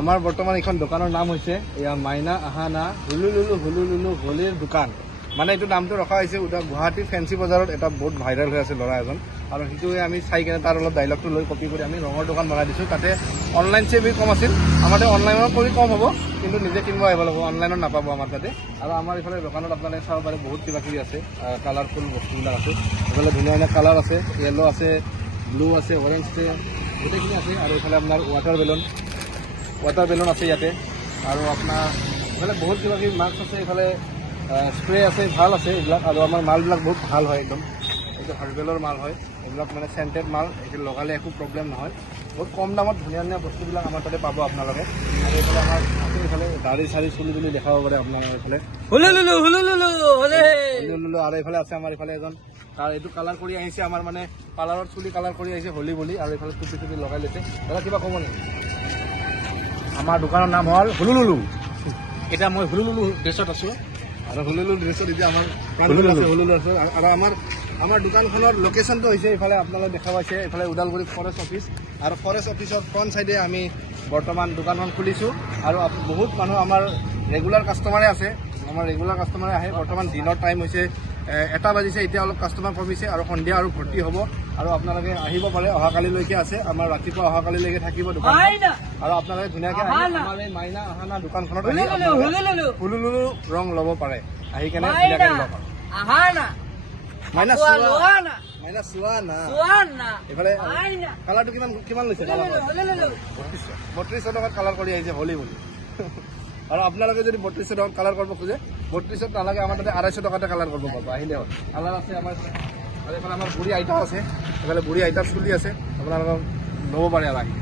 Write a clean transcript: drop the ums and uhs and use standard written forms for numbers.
আমাৰ বৰ্তমান এখন দোকানৰ নাম হৈছে এয়া মাইনা আহানা হুলুলুলু হোলীৰ দোকান। মানে এইটো নামটো ৰখা হৈছে গুৱাহাটী ফেঞ্চি বজাৰত এটা বহুত ভাইৰেল হৈ আছে ল'ৰা এজন, আৰু সেইটোৱে আমি চাই কিনে তাৰ অলপ ডাইলগটো লৈ কপি কৰি আমি ৰঙৰ দোকান বনাই দিছোঁ। তাতে অনলাইন চেভি কম আছিল, আমাৰ অনলাইনত কৰি কম হ'ব, কিন্তু নিজে কিনিব আহিব লাগিব, অনলাইনত নাপাব আমাৰ তাতে। আৰু আমাৰ এইফালে দোকানত আপোনালোকে চাব পাৰে বহুত কিবা কিবি আছে, কালাৰফুল বস্তুবিলাক আছে। এইফালে ধুনীয়া ধুনীয়া কালাৰ আছে, য়েল্ল' আছে, ব্লু আছে, অৰেঞ্জ আছে, গোটেইখিনি আছে। আৰু এইফালে আপোনাৰ ৱাটাৰ বেলুন আছে ইয়াতে, আৰু আপোনাৰ এইফালে বহুত কিবা কিবি মাস্ক আছে, এইফালে স্প্ৰে আছে, ভাল আছে এইবিলাক। আৰু আমাৰ মালবিলাক বহুত ভাল হয়, একদম এইটো হাৰ্বেলৰ মাল হয়, এইবিলাক মানে চেণ্টেড মাল, এইটো লগালে একো প্ৰব্লেম নহয়। বহুত কম দামত ধুনীয়া ধুনীয়া বস্তুবিলাক আমাৰ তাতে পাব আপোনালোকে। আৰু এইফালে আমাৰ এইফালে দাড়ি চাৰি চুলি তুলি দেখাব পাৰে আপোনালোকৰ এইফালে হুলুলুলু। আৰু এইফালে আছে আমাৰ এইফালে এজন, তাৰ এইটো কালাৰ কৰি আহিছে, আমাৰ মানে পাৰ্লাৰত চুলি কালাৰ কৰি আহিছে হোলী বুলি, আৰু এইফালে টুপি টুপি লগাই লৈছে। দাদা কিবা ক'ব নেকি? আমাৰ দোকানৰ নাম হ'ল হুলুলুলু। এতিয়া মই হুলুলুলু ড্ৰেছত আছোঁ, আৰু হুলুলুলু ড্ৰেছত এতিয়া আমাৰ হুলুলু আছে। আৰু আমাৰ দোকানখনৰ লোকেশ্যনটো হৈছে এইফালে আপোনালোকে দেখা পাইছে, এইফালে ওদালগুৰি ফৰেষ্ট অফিচ, আৰু ফৰেষ্ট অফিচৰ ফ্ৰণ্ট চাইডে আমি বৰ্তমান দোকানখন খুলিছোঁ। আৰু বহুত মানুহ আমাৰ ৰেগুলাৰ কাষ্টমাৰে আছে, আমাৰ ৰেগুলাৰ কাষ্টমাৰে আহে। বৰ্তমান দিনৰ টাইম হৈছে 1টা বাজিছে, এতিয়া অলপ কাষ্টমাৰ কমিছে, আৰু সন্ধিয়া আৰু ভৰ্তি হ'ব। আৰু আপোনালোকে আহিব পাৰে, অহাকালিলৈকে আছে আমাৰ, ৰাতিপুৱা অহাকালিলৈকে থাকিব দোকান। আৰু আপোনালোকে ধুনীয়াকৈ আহি আমাৰ এই মাইনা আহানা দোকানখনত হুলুলুলু ৰং ল'ব পাৰে, আহি কেনে ধুনীয়াকৈ ল'ব পাৰে। মাইনা চুৱানা। এইফালে কালাৰটো কিমান লৈছে? 3200 টকাত কালাৰ কৰি আহিছে হোলী বুলি। আৰু আপোনালোকে যদি 3200 টকাত কালাৰ কৰিব খোজে, 3200 নালাগে, আমাৰ তাতে 250 টকাতে কালাৰ কৰিব পাব, আহিলে হ'ল। কালাৰ আছে আমাৰ, আৰু এইফালে আমাৰ বুঢ়ী আইতাও আছে, এইফালে বুঢ়ী আইতাৰ চুলি আছে, আপোনালোকক ল'ব পাৰে আৰু আহি।